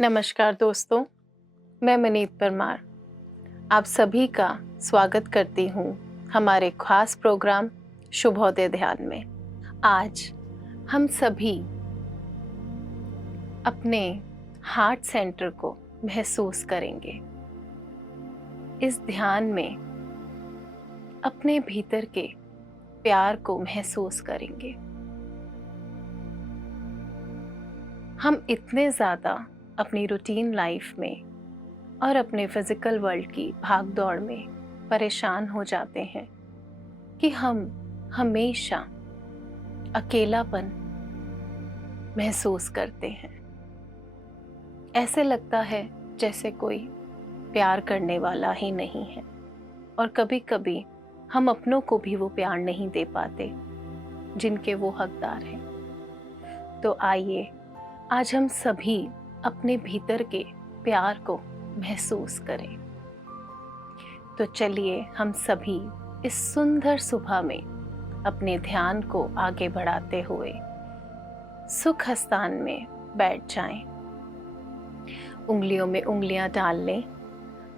नमस्कार दोस्तों, मैं मनीत परमार आप सभी का स्वागत करती हूँ हमारे खास प्रोग्राम शुभोदय ध्यान में। आज हम सभी अपने हार्ट सेंटर को महसूस करेंगे। इस ध्यान में अपने भीतर के प्यार को महसूस करेंगे। हम इतने ज़्यादा अपनी रूटीन लाइफ में और अपने फिजिकल वर्ल्ड की भागदौड़ में परेशान हो जाते हैं कि हम हमेशा अकेलापन महसूस करते हैं। ऐसे लगता है जैसे कोई प्यार करने वाला ही नहीं है और कभी कभी हम अपनों को भी वो प्यार नहीं दे पाते जिनके वो हकदार हैं। तो आइए आज हम सभी अपने भीतर के प्यार को महसूस करें। तो चलिए हम सभी इस सुंदर सुबह में अपने ध्यान को आगे बढ़ाते हुए सुख स्थान में बैठ जाएं। उंगलियों में उंगलियां डाल लें,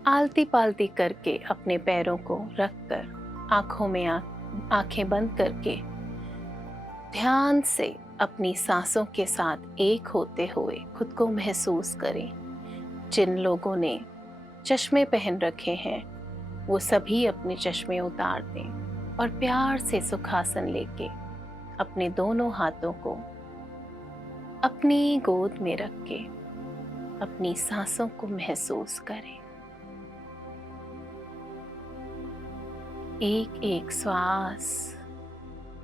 आलती पालती करके अपने पैरों को रखकर आंखों में आंखें बंद करके ध्यान से अपनी सांसों के साथ एक होते हुए खुद को महसूस करें। जिन लोगों ने चश्मे पहन रखे हैं वो सभी अपने चश्मे उतार दें और प्यार से सुखासन लेके अपने दोनों हाथों को अपनी गोद में रख के अपनी सांसों को महसूस करें। एक एक श्वास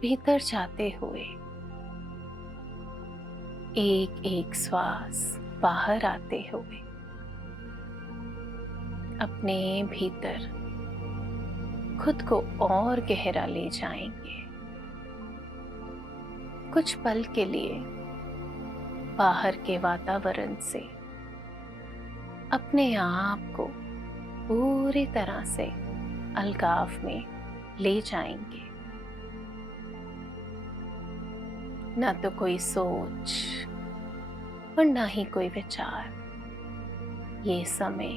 भीतर जाते हुए एक एक श्वास बाहर आते हुए अपने भीतर खुद को और गहरा ले जाएंगे। कुछ पल के लिए बाहर के वातावरण से अपने आप को पूरी तरह से अलगाव में ले जाएंगे। ना तो कोई सोच और ना ही कोई विचार। ये समय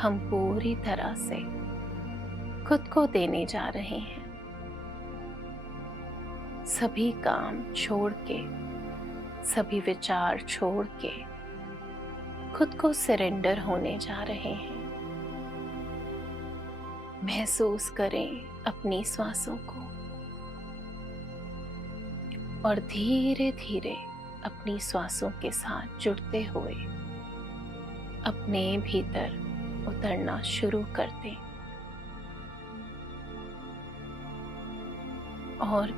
हम पूरी तरह से खुद को देने जा रहे हैं। सभी काम छोड़ के, सभी विचार छोड़ के खुद को सरेंडर होने जा रहे हैं। महसूस करें अपनी श्वासों को और धीरे धीरे अपनी श्वासों के साथ जुड़ते हुए अपने भीतर उतरना शुरू कर दें और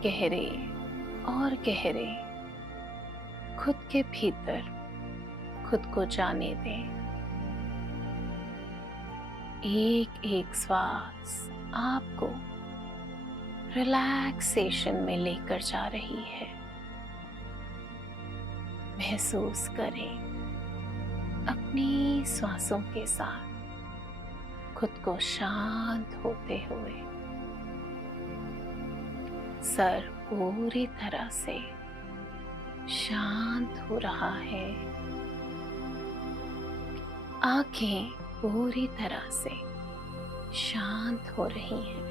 गहरे खुद के भीतर खुद को जाने दें। एक एक श्वास आपको रिलैक्सेशन में लेकर जा रही है। महसूस करें अपनी श्वासों के साथ खुद को शांत होते हुए। सर पूरी तरह से शांत हो रहा है। आंखें पूरी तरह से शांत हो रही हैं।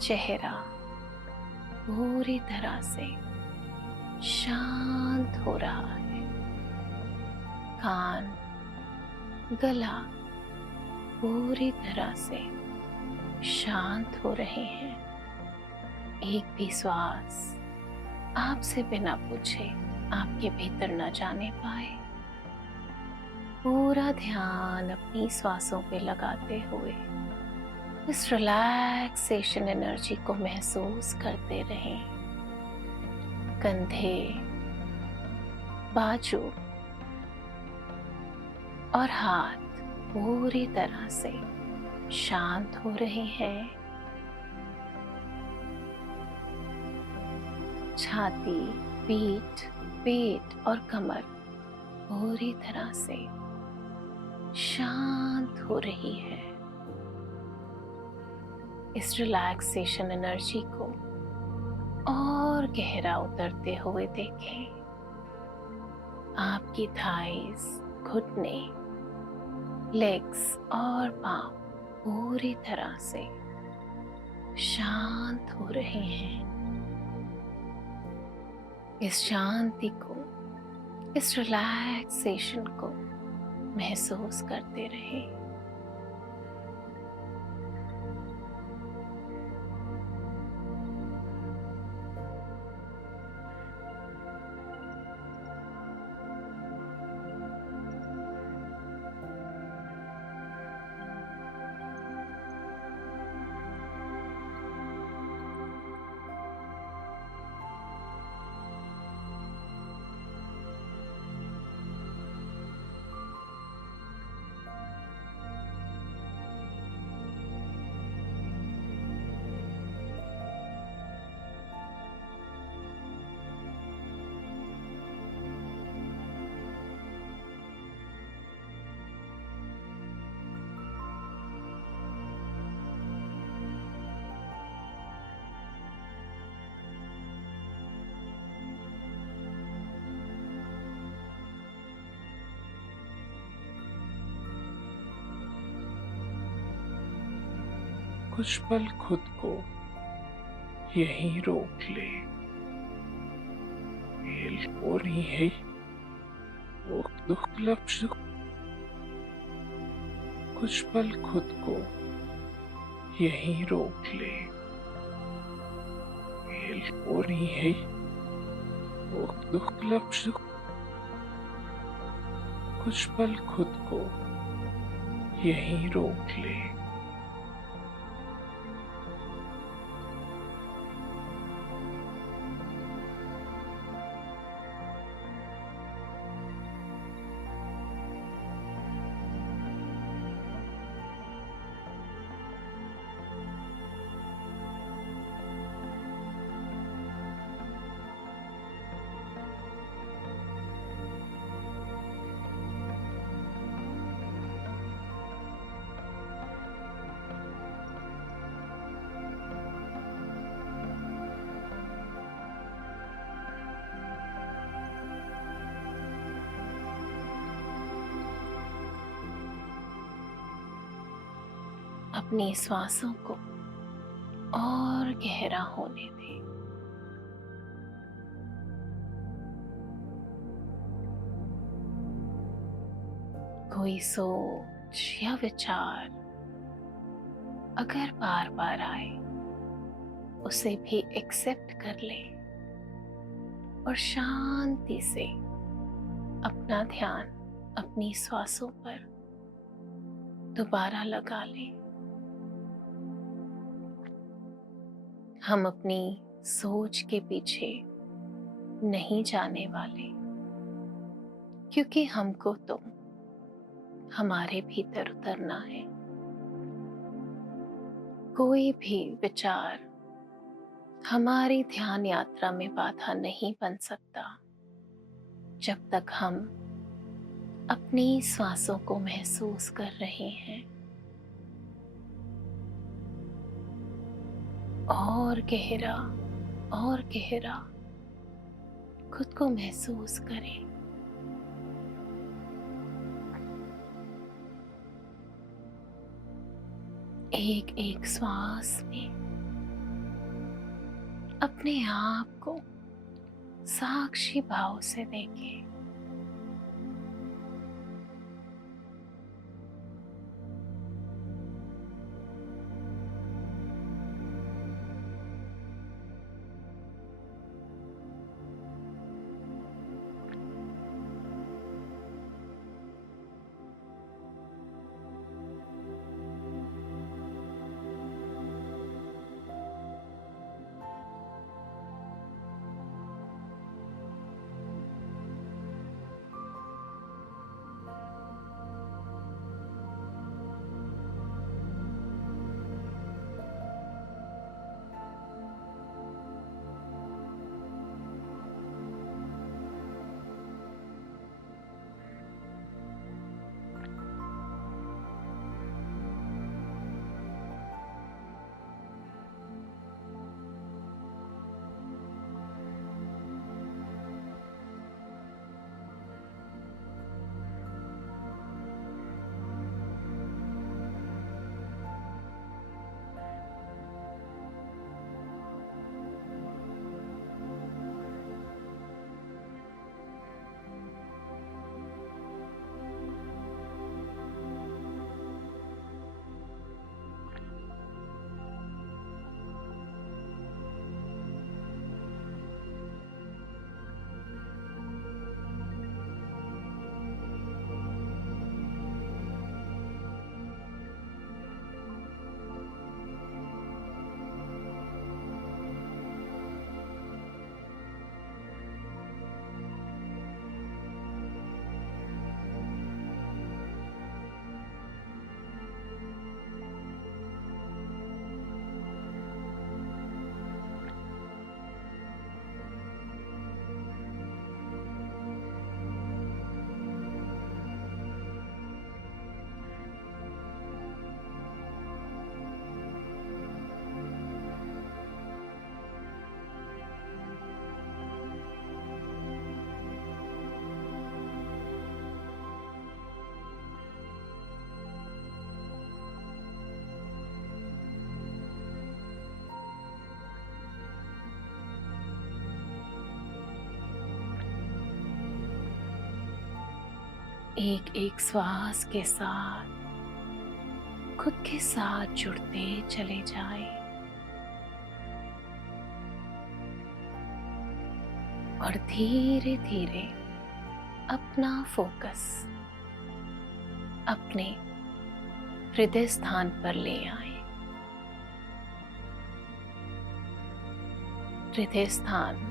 चेहरा पूरी तरह से शांत हो रहा है। कान, गला पूरी तरह से शांत हो रहे हैं। एक भी श्वास आपसे बिना पूछे आपके भीतर न जाने पाए। पूरा ध्यान अपनी श्वासों पे लगाते हुए इस रिलैक्सेशन एनर्जी को महसूस करते रहें। कंधे, बाजू और हाथ पूरी तरह से शांत हो रहे हैं। छाती, पीठ, पेट और कमर पूरी तरह से शांत हो रही है। इस रिलैक्सेशन एनर्जी को और गहरा उतरते हुए देखें। आपकी थाइस, घुटने, लेग्स और पाँव पूरी तरह से शांत हो रहे हैं। इस शांति को, इस रिलैक्सेशन को महसूस करते रहें। कुछ पल खुद को यहीं रोक ले। हो रही है वो दुख लफ्ज। कुछ पल खुद को यहीं रोक ले। हो रही है वो दुख लफ्ज। कुछ पल खुद को यहीं रोक ले। अपनी श्वासों को और गहरा होने दें। कोई सोच या विचार अगर बार बार आए, उसे भी एक्सेप्ट कर लें और शांति से अपना ध्यान अपनी श्वासों पर दोबारा लगा लें। हम अपनी सोच के पीछे नहीं जाने वाले, क्योंकि हमको तो हमारे भीतर उतरना है। कोई भी विचार हमारी ध्यान यात्रा में बाधा नहीं बन सकता, जब तक हम अपनी श्वासों को महसूस कर रहे हैं। और गहरा और गहरा खुद को महसूस करें। एक एक श्वास में अपने आप को साक्षी भाव से देखें। एक एक श्वास के साथ खुद के साथ जुड़ते चले जाएं और धीरे धीरे अपना फोकस अपने हृदय स्थान पर ले आए। हृदय स्थान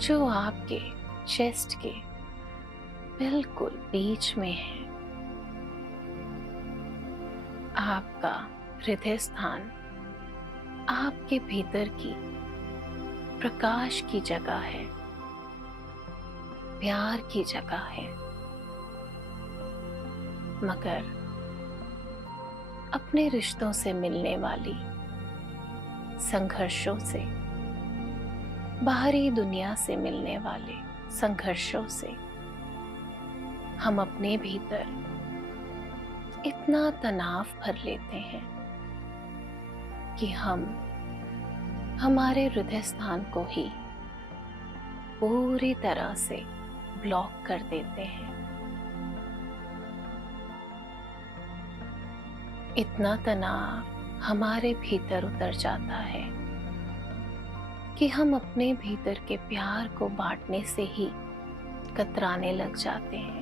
जो आपके चेस्ट के बिल्कुल बीच में है। आपका हृदय स्थान आपके भीतर की प्रकाश की जगह है, प्यार की जगह है। मगर अपने रिश्तों से मिलने वाली संघर्षों से, बाहरी दुनिया से मिलने वाले संघर्षों से हम अपने भीतर इतना तनाव भर लेते हैं कि हम हमारे हृदय स्थान को ही पूरी तरह से ब्लॉक कर देते हैं। इतना तनाव हमारे भीतर उतर जाता है कि हम अपने भीतर के प्यार को बांटने से ही कतराने लग जाते हैं।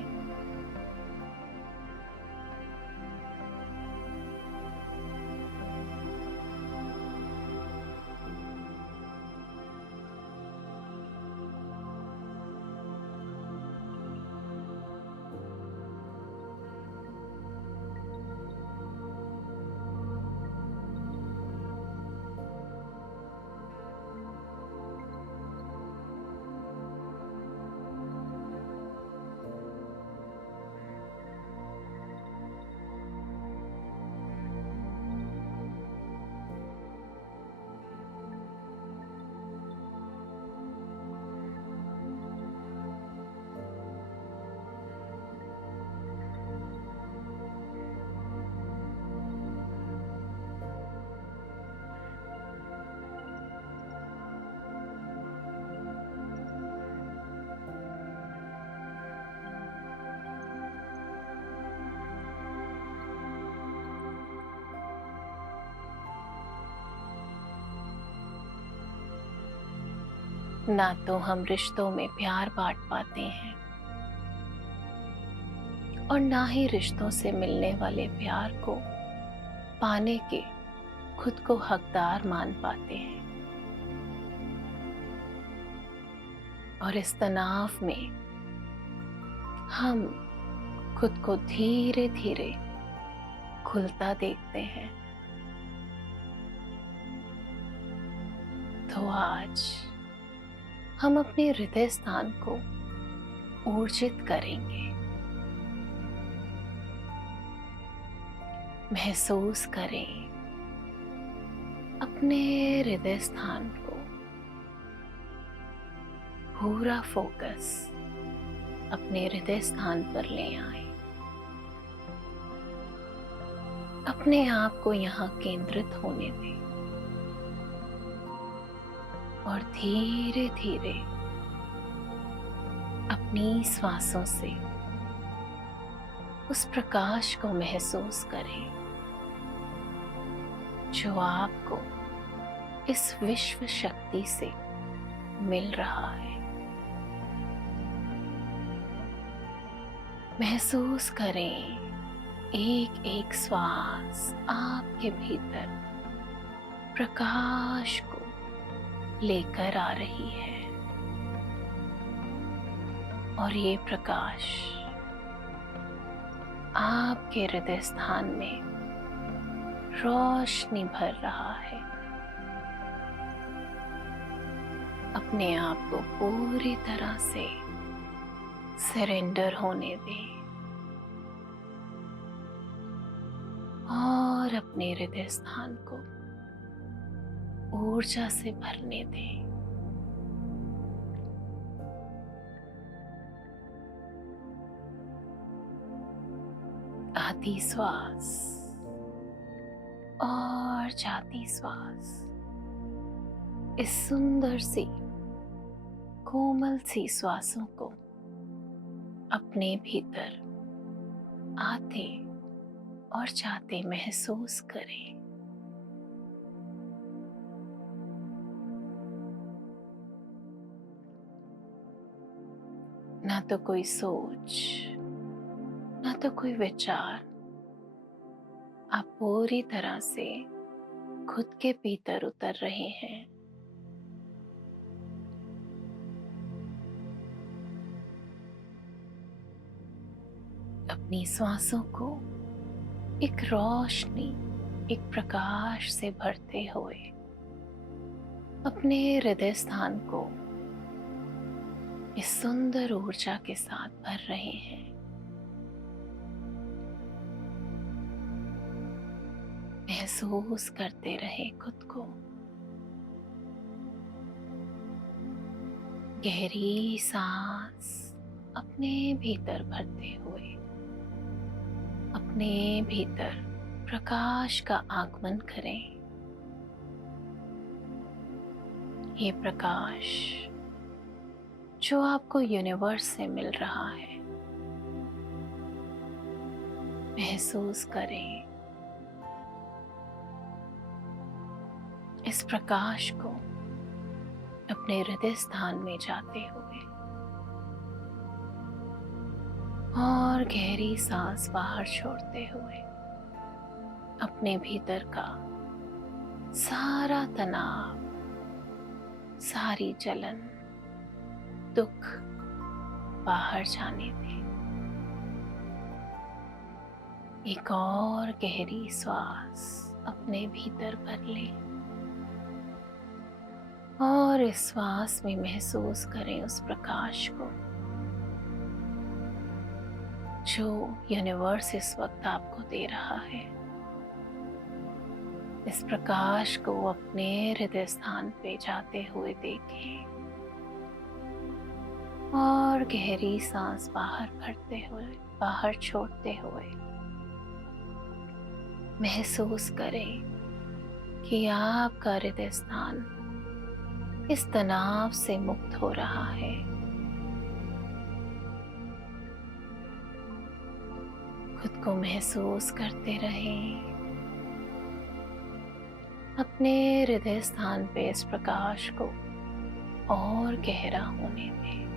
ना तो हम रिश्तों में प्यार बांट पाते हैं और ना ही रिश्तों से मिलने वाले प्यार को पाने के खुद को हकदार मान पाते हैं। और इस तनाव में हम खुद को धीरे धीरे खुलता देखते हैं। तो आज हम अपने हृदय स्थान को ऊर्जित करेंगे। महसूस करें अपने हृदय स्थान को, पूरा फोकस अपने हृदय स्थान पर ले आए। अपने आप को यहाँ केंद्रित होने दें और धीरे धीरे अपनी श्वासों से उस प्रकाश को महसूस करें जो आपको इस विश्व शक्ति से मिल रहा है। महसूस करें एक एक श्वास आपके भीतर प्रकाश को लेकर आ रही है और ये प्रकाश आपके हृदय स्थान में रोशनी भर रहा है। अपने आप को पूरी तरह से सरेंडर होने दें और अपने हृदय स्थान को ऊर्जा से भरने दें। आती श्वास और जाती श्वास इस सुंदर सी कोमल सी श्वासों को अपने भीतर आते और जाते महसूस करें। ना तो कोई सोच, ना तो कोई विचार, आप पूरी तरह से खुद के भीतर उतर रहे हैं। अपनी सांसों को एक रोशनी, एक प्रकाश से भरते हुए अपने हृदय स्थान को इस सुंदर ऊर्जा के साथ भर रहे हैं। महसूस करते रहे खुद को। गहरी सांस अपने भीतर भरते हुए अपने भीतर प्रकाश का आगमन करें। ये प्रकाश जो आपको यूनिवर्स से मिल रहा है, महसूस करें इस प्रकाश को अपने हृदय स्थान में जाते हुए और गहरी सांस बाहर छोड़ते हुए अपने भीतर का सारा तनाव, सारी जलन, दुख बाहर जाने दें। एक और गहरी श्वास अपने भीतर भर लें और इस श्वास में महसूस करें उस प्रकाश को जो यूनिवर्स इस वक्त आपको दे रहा है। इस प्रकाश को अपने हृदय स्थान पे जाते हुए देखें और गहरी सांस बाहर भरते हुए, बाहर छोड़ते हुए महसूस करें कि आपका हृदय स्थान इस तनाव से मुक्त हो रहा है। खुद को महसूस करते रहें। अपने हृदय स्थान पे इस प्रकाश को और गहरा होने दें।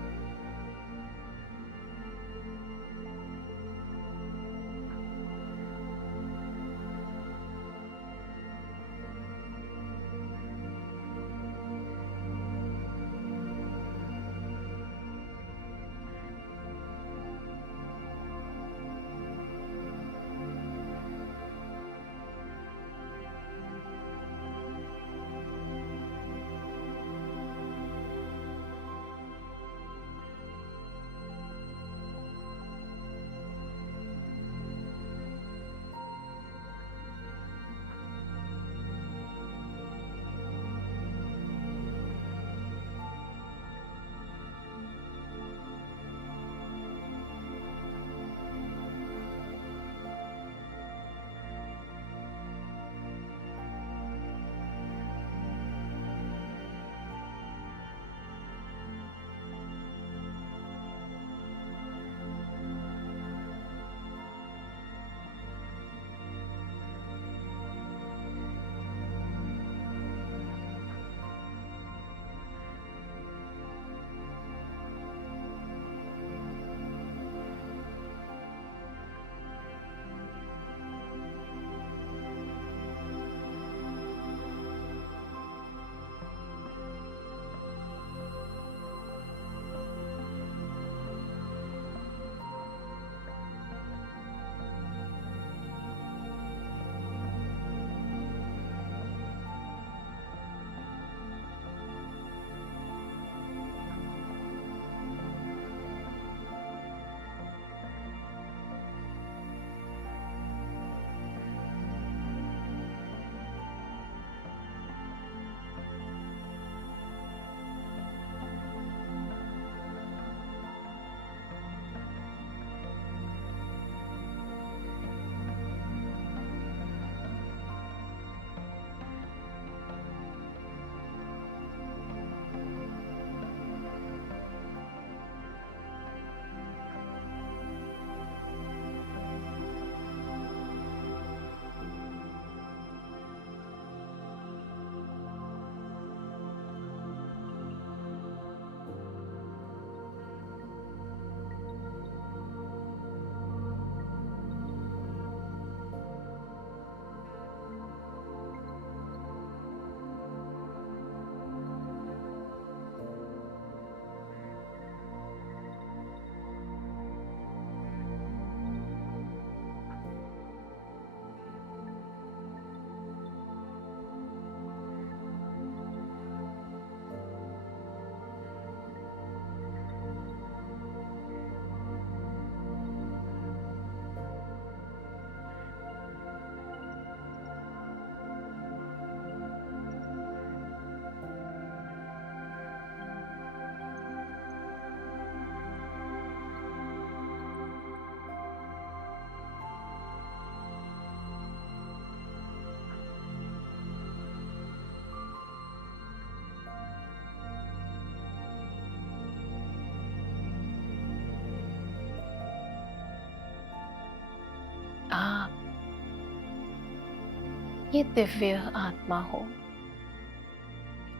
ये दिव्य आत्मा हो,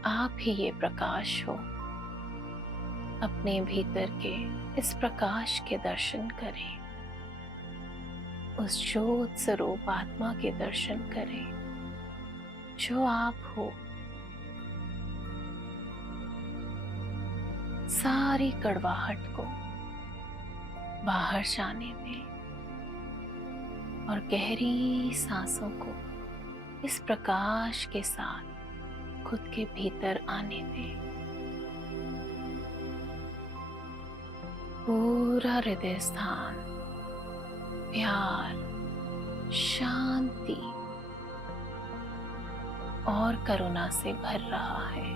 आप ही ये प्रकाश हो। अपने भीतर के इस प्रकाश के दर्शन करें, उस ज्योत स्वरूप आत्मा के दर्शन करें जो आप हो। सारी कड़वाहट को बाहर जाने दें और गहरी सांसों को इस प्रकाश के साथ खुद के भीतर आने दें। पूरा हृदय स्थान प्यार, शांति और करुणा से भर रहा है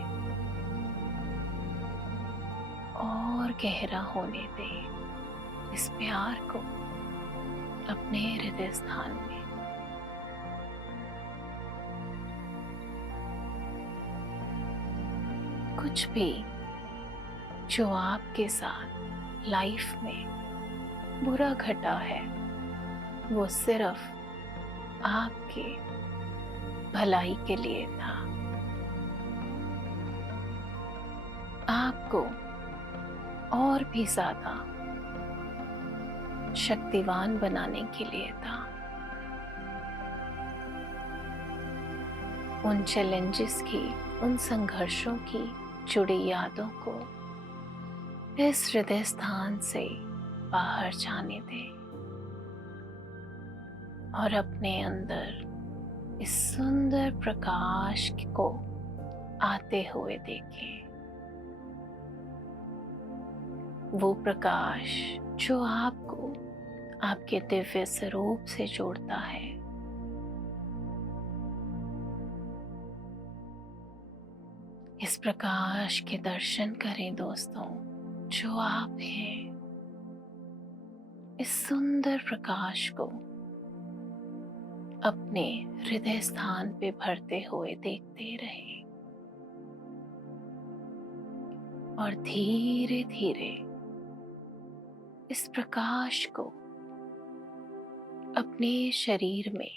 और गहरा होने दें इस प्यार को अपने हृदय स्थान में। कुछ भी जो आपके साथ लाइफ में बुरा घटा है वो सिर्फ आपके भलाई के लिए था, आपको और भी ज्यादा शक्तिवान बनाने के लिए था। उन चैलेंजेस की, उन संघर्षों की जुड़ी यादों को इस हृदय स्थान से बाहर जाने दें और अपने अंदर इस सुंदर प्रकाश को आते हुए देखें। वो प्रकाश जो आपको आपके दिव्य स्वरूप से जोड़ता है। इस प्रकाश के दर्शन करें दोस्तों, जो आप हैं। इस सुंदर प्रकाश को अपने हृदय स्थान पे भरते हुए देखते रहें और धीरे धीरे इस प्रकाश को अपने शरीर में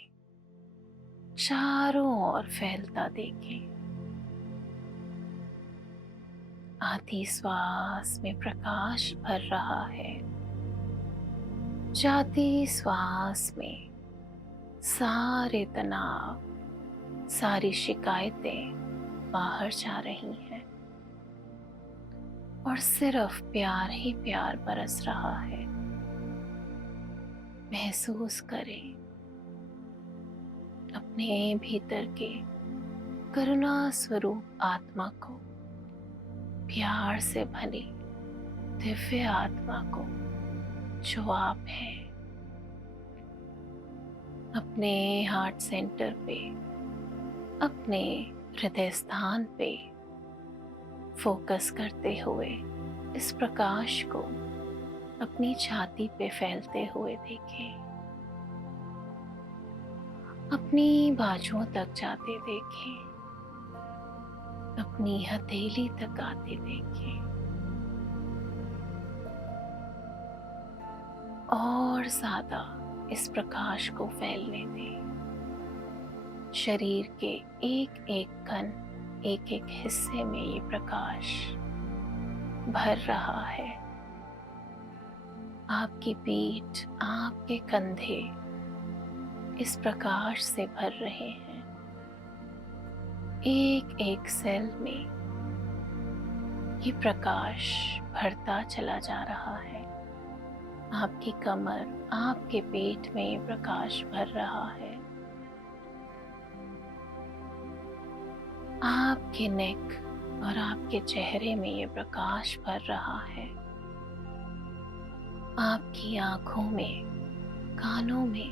चारों ओर फैलता देखें। आधी श्वास में प्रकाश भर रहा है, जाती श्वास में सारे तनाव, सारी शिकायतें बाहर जा रही हैं और सिर्फ प्यार ही प्यार बरस रहा है। महसूस करें अपने भीतर के करुणा स्वरूप आत्मा को, प्यार से भरी दिव्य आत्मा को जो आप हैं। अपने हार्ट सेंटर पे, अपने हृदय स्थान पे फोकस करते हुए इस प्रकाश को अपनी छाती पे फैलते हुए देखें। अपनी बाजुओं तक जाते देखें, अपनी हथेली तक आते देखें और ज्यादा इस प्रकाश को फैलने दें। शरीर के एक एक कण, एक एक हिस्से में ये प्रकाश भर रहा है। आपकी पीठ, आपके कंधे इस प्रकाश से भर रहे हैं। एक एक सेल में ये प्रकाश भरता चला जा रहा है। आपकी कमर, आपके पेट में ये प्रकाश भर रहा है। आपके नेक और आपके चेहरे में ये प्रकाश भर रहा है। आपकी आंखों में, कानों में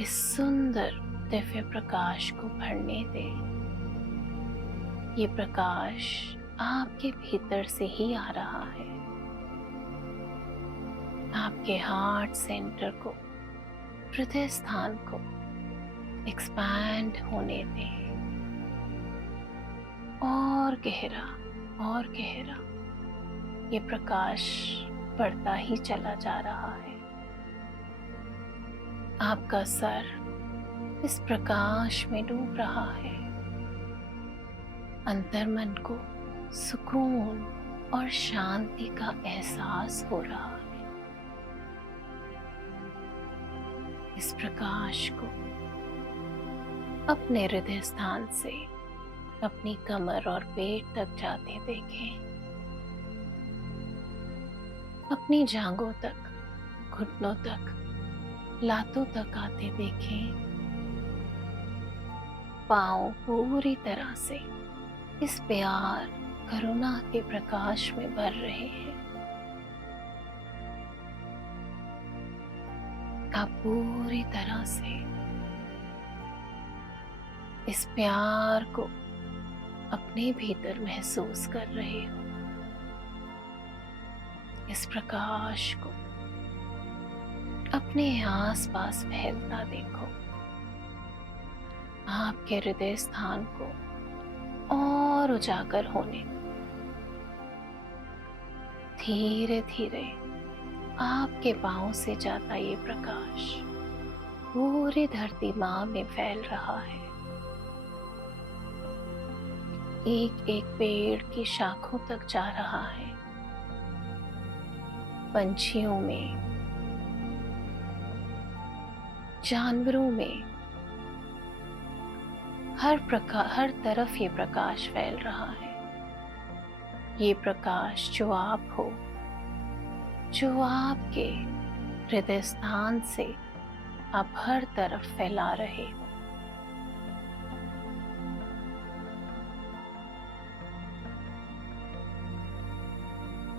इस सुंदर दिव्य प्रकाश को भरने दें। ये प्रकाश आपके भीतर से ही आ रहा है। आपके हार्ट सेंटर को, हृदय स्थान को एक्सपैंड होने दें और गहरा और गहरा ये प्रकाश बढ़ता ही चला जा रहा है। आपका सर इस प्रकाश में डूब रहा है। अंतर्मन को सुकून और शांति का एहसास हो रहा है। इस प्रकाश को अपने हृदय स्थान से अपनी कमर और पेट तक जाते देखें। अपनी जांघों तक, घुटनों तक, लातों तक आते देखें। पांव पूरी तरह से इस प्यार, करुणा के प्रकाश में भर रहे हैं। आप पूरी तरह से इस प्यार को अपने भीतर महसूस कर रहे हो। इस प्रकाश को अपने आसपास फैलता देखो। आपके हृदय स्थान को और उजागर होने दो। धीरे धीरे आपके पांव से जाता ये प्रकाश पूरी धरती माँ में फैल रहा है। एक एक पेड़ की शाखों तक जा रहा है। पंछियों में, जानवरों में, हर तरफ ये प्रकाश फैल रहा है। ये प्रकाश जो आप हो, जो आपके हृदय स्थान से आप हर तरफ फैला रहे हो।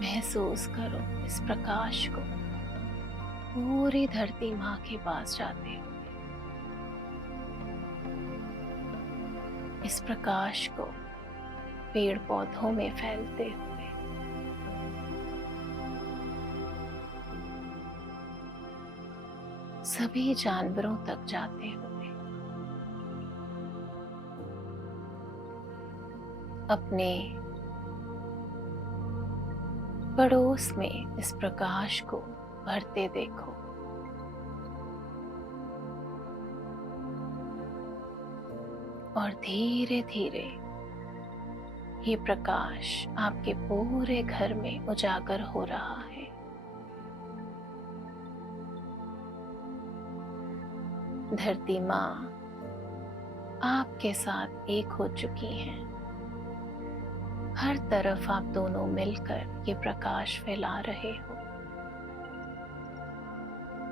महसूस करो इस प्रकाश को पूरी धरती माँ के पास जाते हुए। इस प्रकाश को पेड़ पौधों में फैलते हुए, सभी जानवरों तक जाते हुए, अपने पड़ोस में इस प्रकाश को भरते देखो। और धीरे धीरे ये प्रकाश आपके पूरे घर में उजागर हो रहा है। धरती माँ आपके साथ एक हो चुकी हैं। हर तरफ आप दोनों मिलकर ये प्रकाश फैला रहे हो।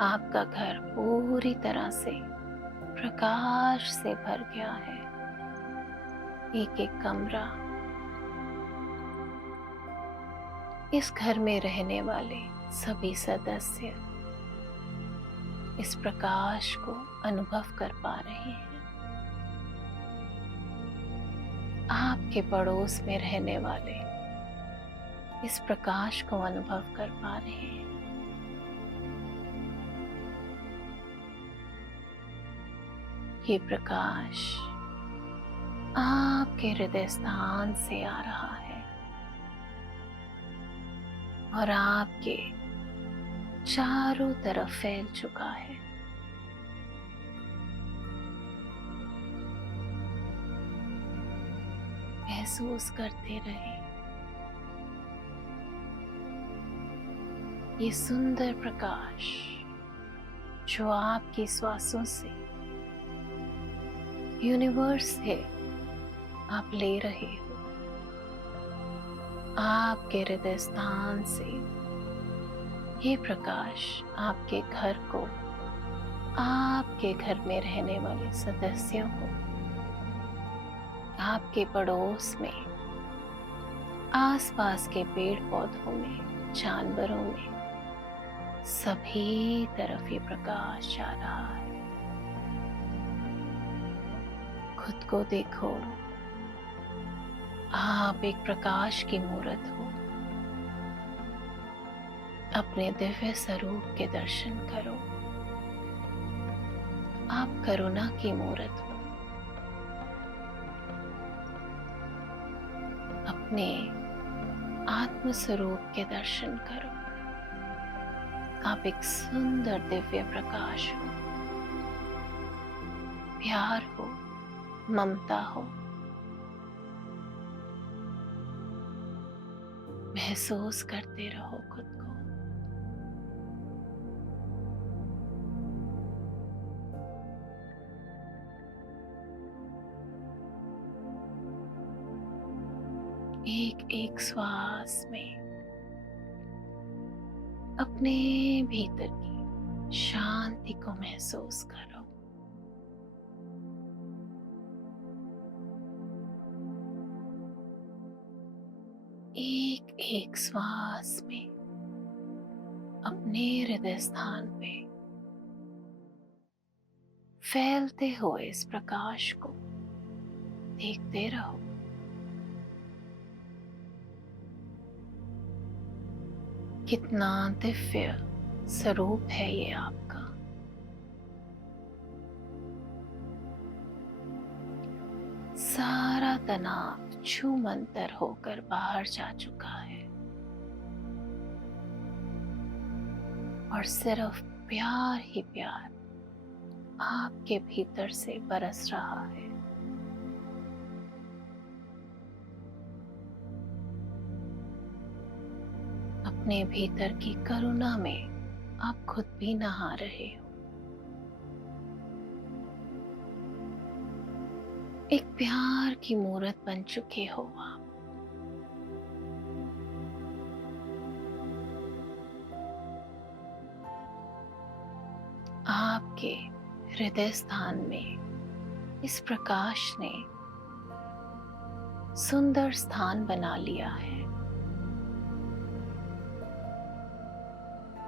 आपका घर पूरी तरह से प्रकाश से भर गया है। एक एक कमरा, इस घर में रहने वाले सभी सदस्य इस प्रकाश को अनुभव कर पा रहे हैं। आपके पड़ोस में रहने वाले इस प्रकाश को अनुभव कर पा रहे हैं। ये प्रकाश आपके हृदय स्थान से आ रहा है और आपके चारों तरफ फैल चुका है। महसूस करते रहे ये सुंदर प्रकाश जो आपकी श्वासों से, यूनिवर्स से आप ले रहे हो। आपके हृदय स्थान से ये प्रकाश आपके घर को, आपके घर में रहने वाले सदस्यों को, आपके पड़ोस में, आसपास के पेड़ पौधों में, जानवरों में, सभी तरफ ये प्रकाश जा रहा है। खुद को देखो, आप एक प्रकाश की मूर्त हो। अपने दिव्य स्वरूप के दर्शन करो। आप करुणा की मूर्त हो। अपने आत्म स्वरूप के दर्शन करो। आप एक सुंदर दिव्य प्रकाश हो। प्यार हो, ममता हो। महसूस करते रहो खुद को। एक एक श्वास में अपने भीतर की शांति को महसूस करो। एक एक श्वास में अपने हृदय स्थान पे फैलते हुए इस प्रकाश को देखते रहो। कितना दिव्य स्वरूप है ये आपका। सारा तनाव छूमंतर होकर बाहर जा चुका है और सिर्फ प्यार ही प्यार आपके भीतर से बरस रहा है। अपने भीतर की करुणा में आप खुद भी नहा रहे हो। एक प्यार की मूर्त बन चुके हो आप। आपके हृदय स्थान में इस प्रकाश ने सुंदर स्थान बना लिया है।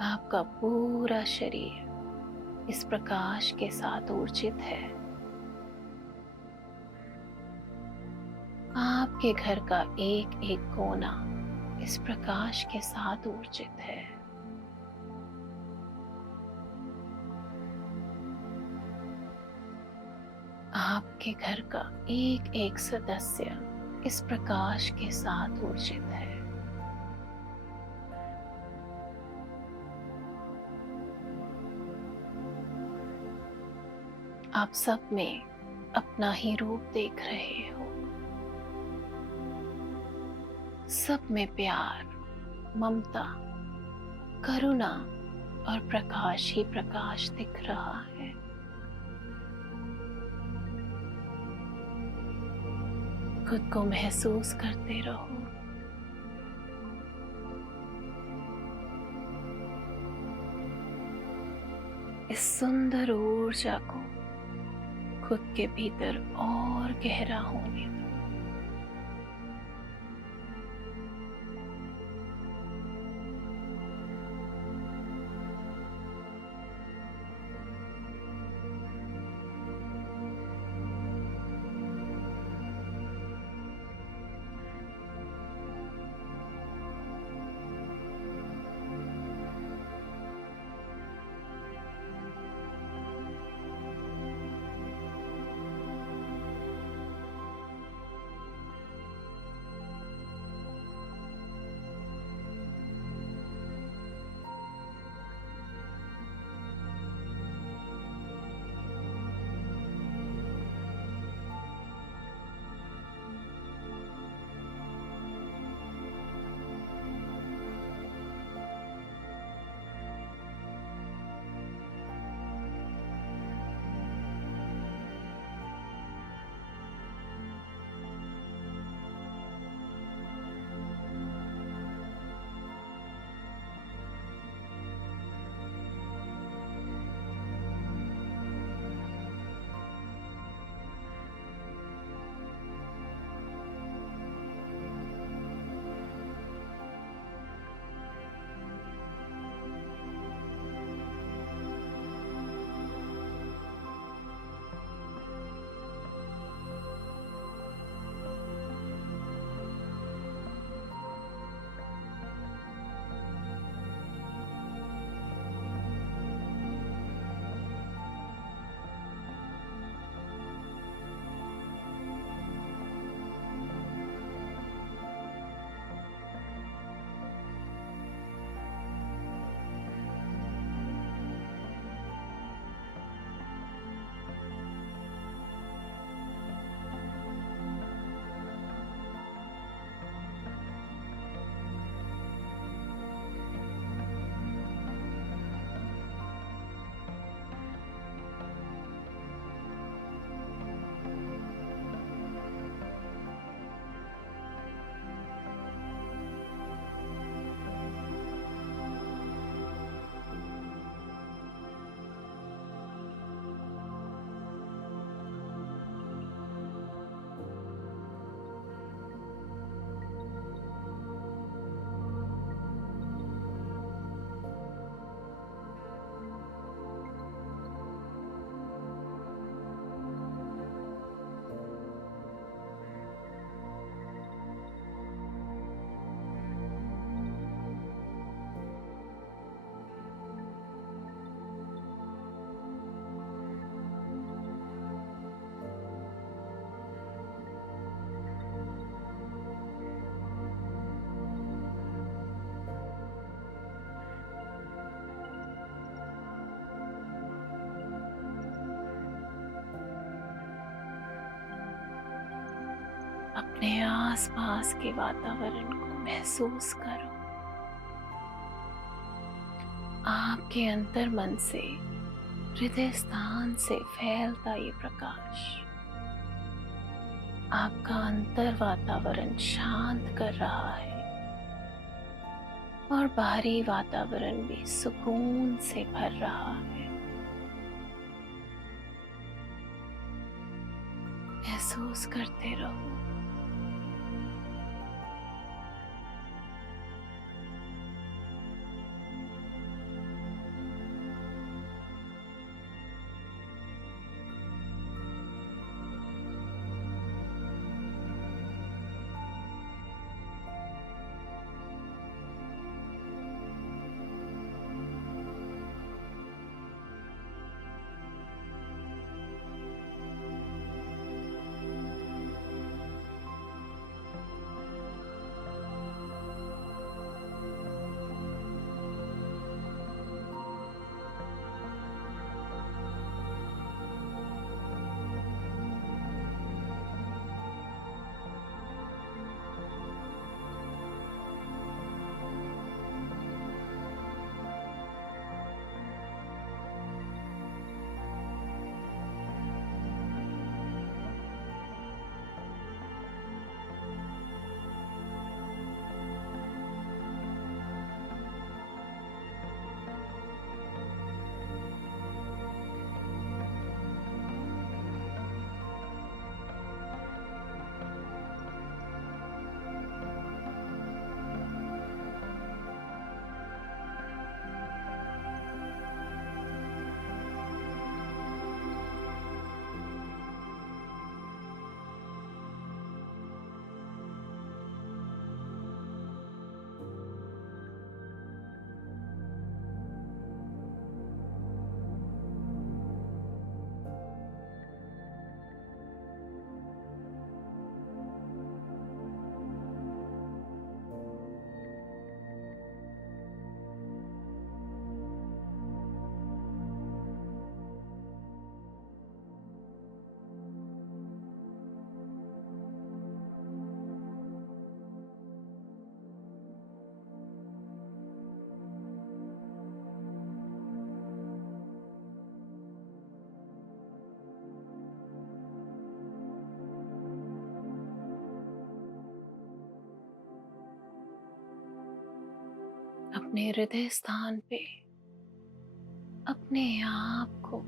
आपका पूरा शरीर इस प्रकाश के साथ ऊर्जित है। आपके घर का एक एक कोना इस प्रकाश के साथ ऊर्जित है। आपके घर का एक एक सदस्य इस प्रकाश के साथ ऊर्जित है। आप सब में अपना ही रूप देख रहे हो। सब में प्यार, ममता, करुणा और प्रकाश ही प्रकाश दिख रहा है। खुद को महसूस करते रहो। इस सुंदर ऊर्जा को खुद के भीतर और गहरा होने दो। अपने आसपास के वातावरण को महसूस करो। आपके अंतर मन से, हृदय स्थान से फैलता ये प्रकाश आपका अंतर वातावरण शांत कर रहा है और बाहरी वातावरण भी सुकून से भर रहा है। महसूस करते रहो। अपने हृदय स्थान पे अपने आप को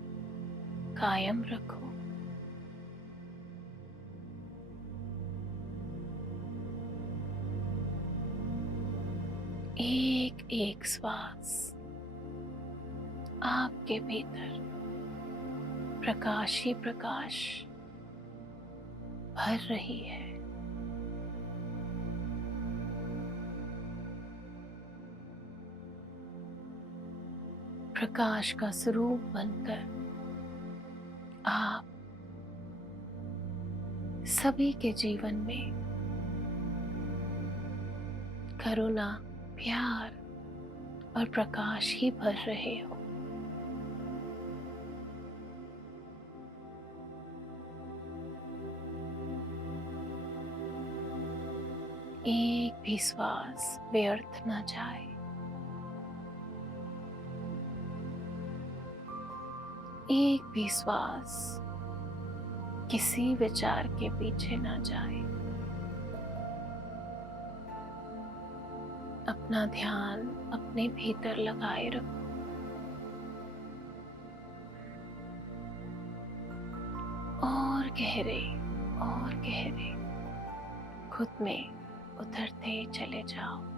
कायम रखो। एक एक श्वास आपके भीतर प्रकाश ही प्रकाश भर रही है। प्रकाश का स्वरूप बनकर आप सभी के जीवन में करुणा, प्यार और प्रकाश ही भर रहे हो। एक भी श्वास व्यर्थ न जाए। एक भी श्वास किसी विचार के पीछे न जाए। अपना ध्यान अपने भीतर लगाए रखो और गहरे खुद में उतरते चले जाओ।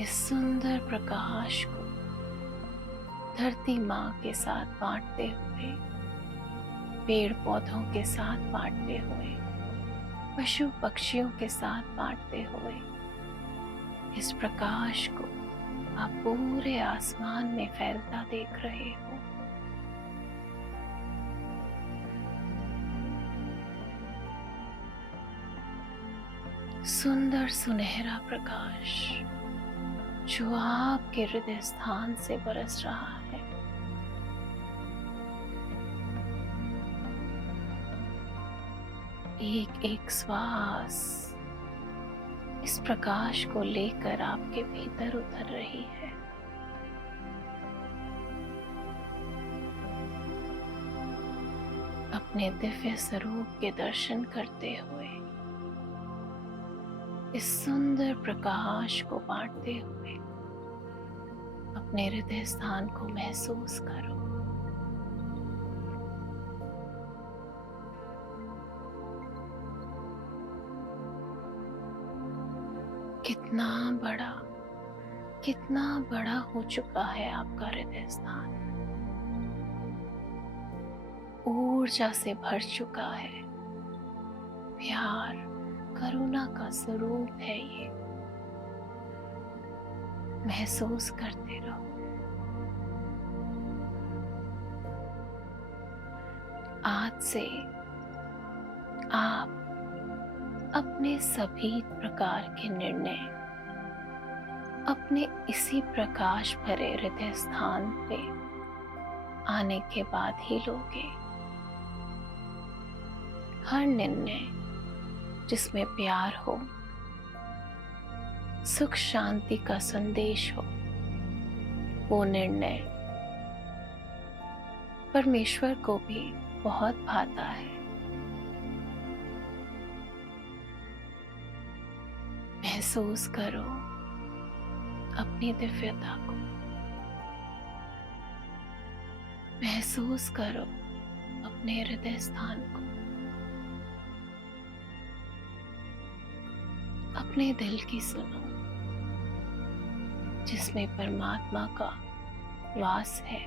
इस सुंदर प्रकाश को धरती माँ के साथ बांटते हुए, पेड़ पौधों के साथ बांटते हुए, पशु पक्षियों के साथ बांटते हुए, इस प्रकाश को आप पूरे आसमान में फैलता देख रहे हो। सुंदर सुनहरा प्रकाश जो आपके हृदय स्थान से बरस रहा है। एक एक श्वास इस प्रकाश को लेकर आपके भीतर उतर रही है। अपने दिव्य स्वरूप के दर्शन करते हुए, इस सुंदर प्रकाश को बांटते हुए अपने हृदय स्थान को महसूस करो। कितना बड़ा हो चुका है आपका हृदय स्थान। ऊर्जा से भर चुका है। प्यार, करुणा का स्वरूप है ये। महसूस करते रहो। आज से आप अपने सभी प्रकार के निर्णय अपने इसी प्रकाश भरे हृदय स्थान पे आने के बाद ही लोगे। हर निर्णय जिसमें प्यार हो, सुख शांति का संदेश हो, वो निर्णय परमेश्वर को भी बहुत भाता है। महसूस करो अपनी दिव्यता को। महसूस करो अपने हृदय स्थान को। अपने दिल की सुनो, जिसमें परमात्मा का वास है।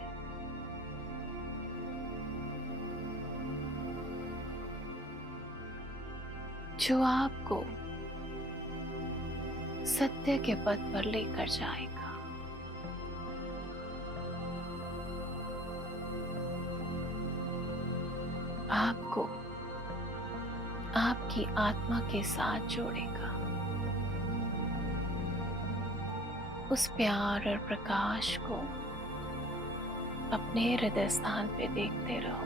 जो आपको सत्य के पथ पर लेकर जाएगा। आपको आपकी आत्मा के साथ जोड़ेगा। उस प्यार और प्रकाश को अपने हृदय स्थान पे देखते रहो।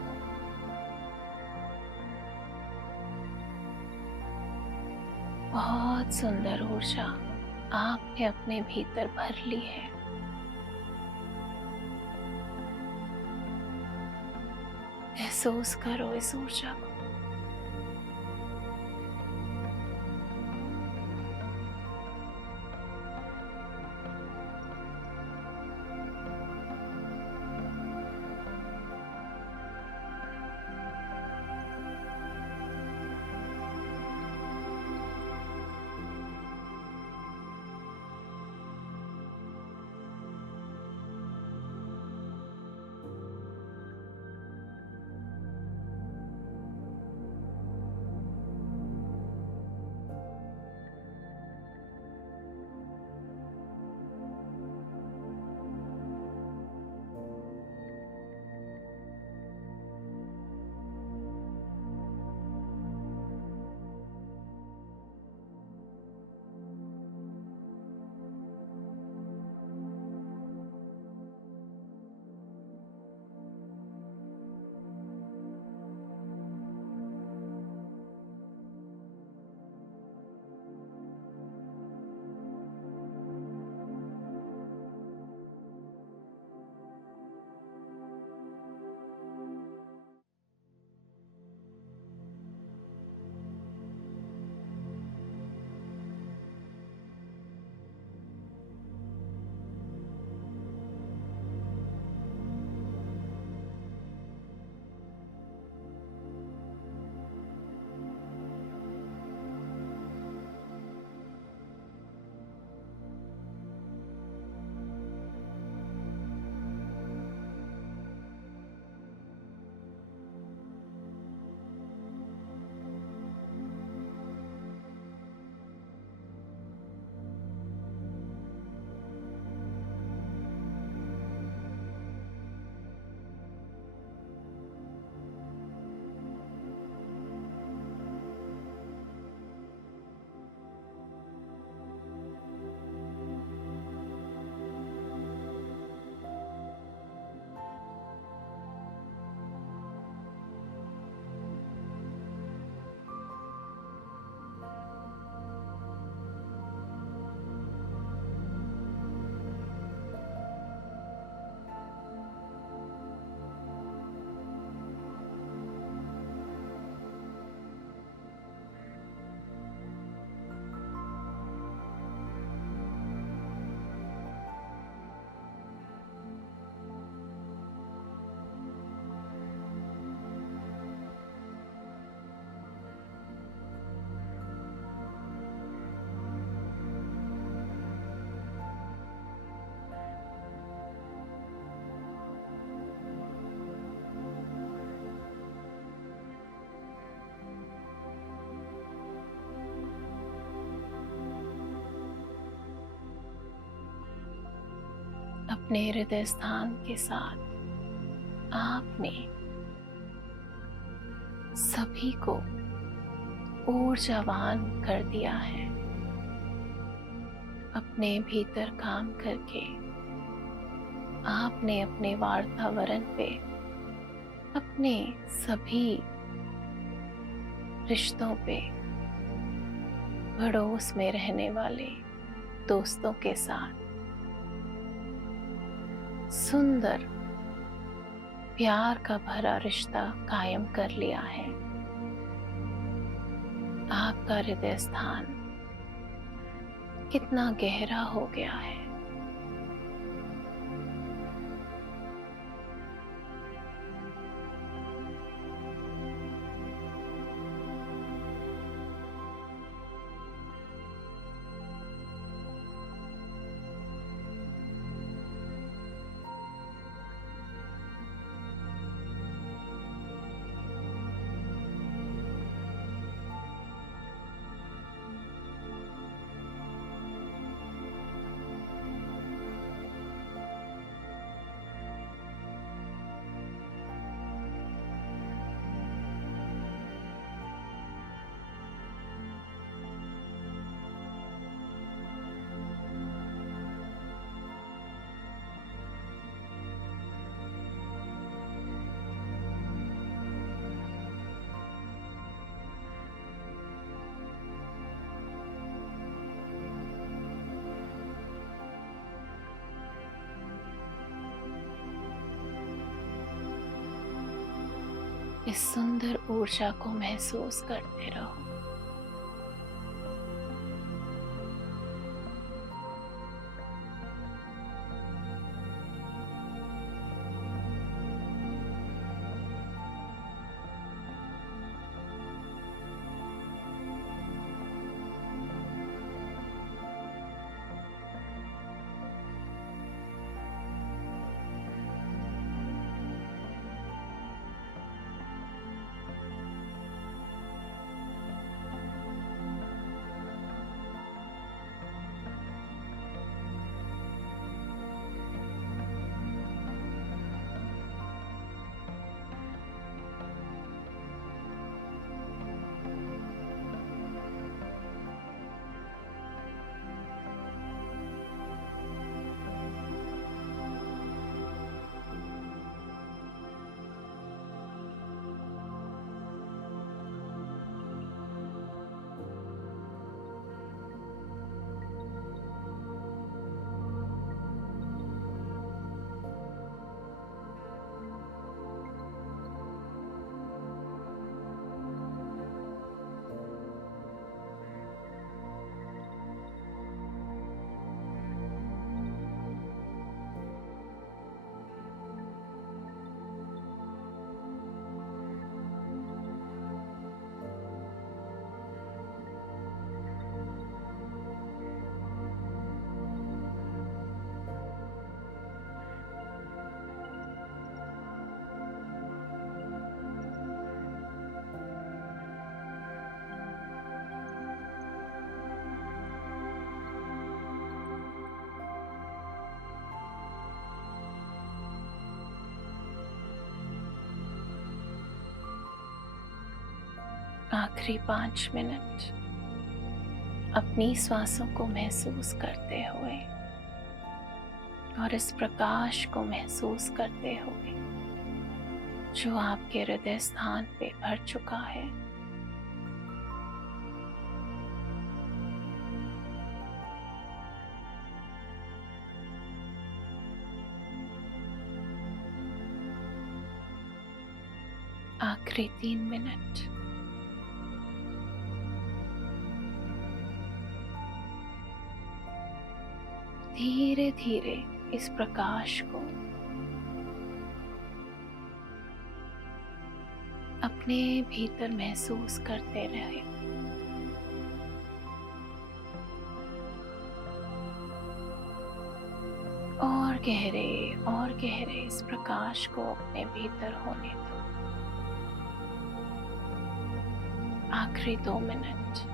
बहुत सुंदर ऊर्जा आपने अपने भीतर भर ली है। महसूस करो इस ऊर्जा को। अपने हृदय स्थान के साथ आपने सभी को ऊर्जावान कर दिया है। अपने भीतर काम करके आपने अपने वातावरण पे अपने सभी रिश्तों पे, पड़ोस में रहने वाले दोस्तों के साथ सुंदर प्यार का भरा रिश्ता कायम कर लिया है। आपका हृदय स्थान कितना गहरा हो गया है। इस सुंदर ऊर्जा को महसूस करते रहो। आखिरी 5 मिनट अपनी सांसों को महसूस करते हुए और इस प्रकाश को महसूस करते हुए जो आपके हृदय स्थान पे भर चुका है। आखिरी 3 मिनट धीरे धीरे इस प्रकाश को अपने भीतर महसूस करते रहे। और गहरे इस प्रकाश को अपने भीतर होने दो। आखिरी 2 मिनट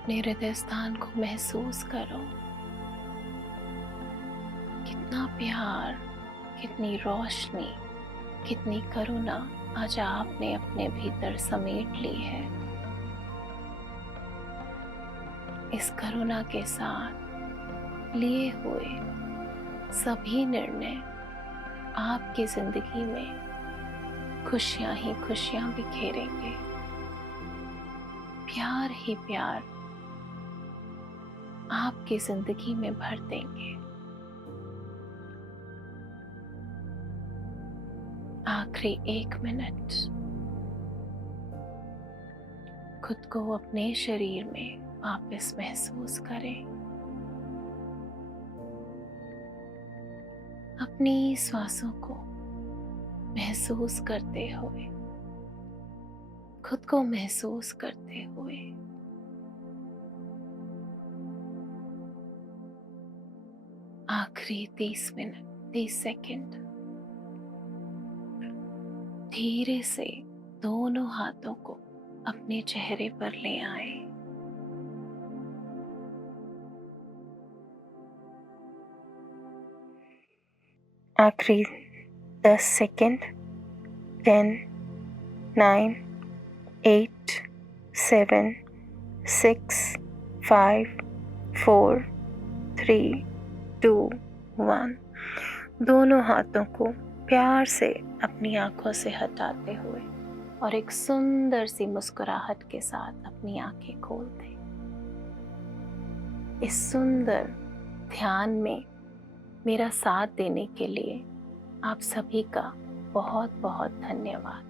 अपने हृदय स्थान को महसूस करो। कितना प्यार, कितनी रोशनी, कितनी करुणा आज आपने अपने भीतर समेट ली है। इस करुणा के साथ लिए हुए सभी निर्णय आपकी जिंदगी में खुशियां ही खुशियां बिखेरेंगे, प्यार ही प्यार आपकी जिंदगी में भर देंगे। आखिरी 1 मिनट खुद को अपने शरीर में वापस महसूस करें। अपनी श्वासों को महसूस करते हुए, खुद को महसूस करते हुए आखिरी 30 मिनट 30 सेकंड धीरे से दोनों हाथों को अपने चेहरे पर ले आए। आखिरी 10 सेकंड 10 9 8 7 6 5 4 3 2 1 दोनों हाथों को प्यार से अपनी आंखों से हटाते हुए और एक सुंदर सी मुस्कुराहट के साथ अपनी आंखें खोल दें। इस सुंदर ध्यान में मेरा साथ देने के लिए आप सभी का बहुत बहुत धन्यवाद।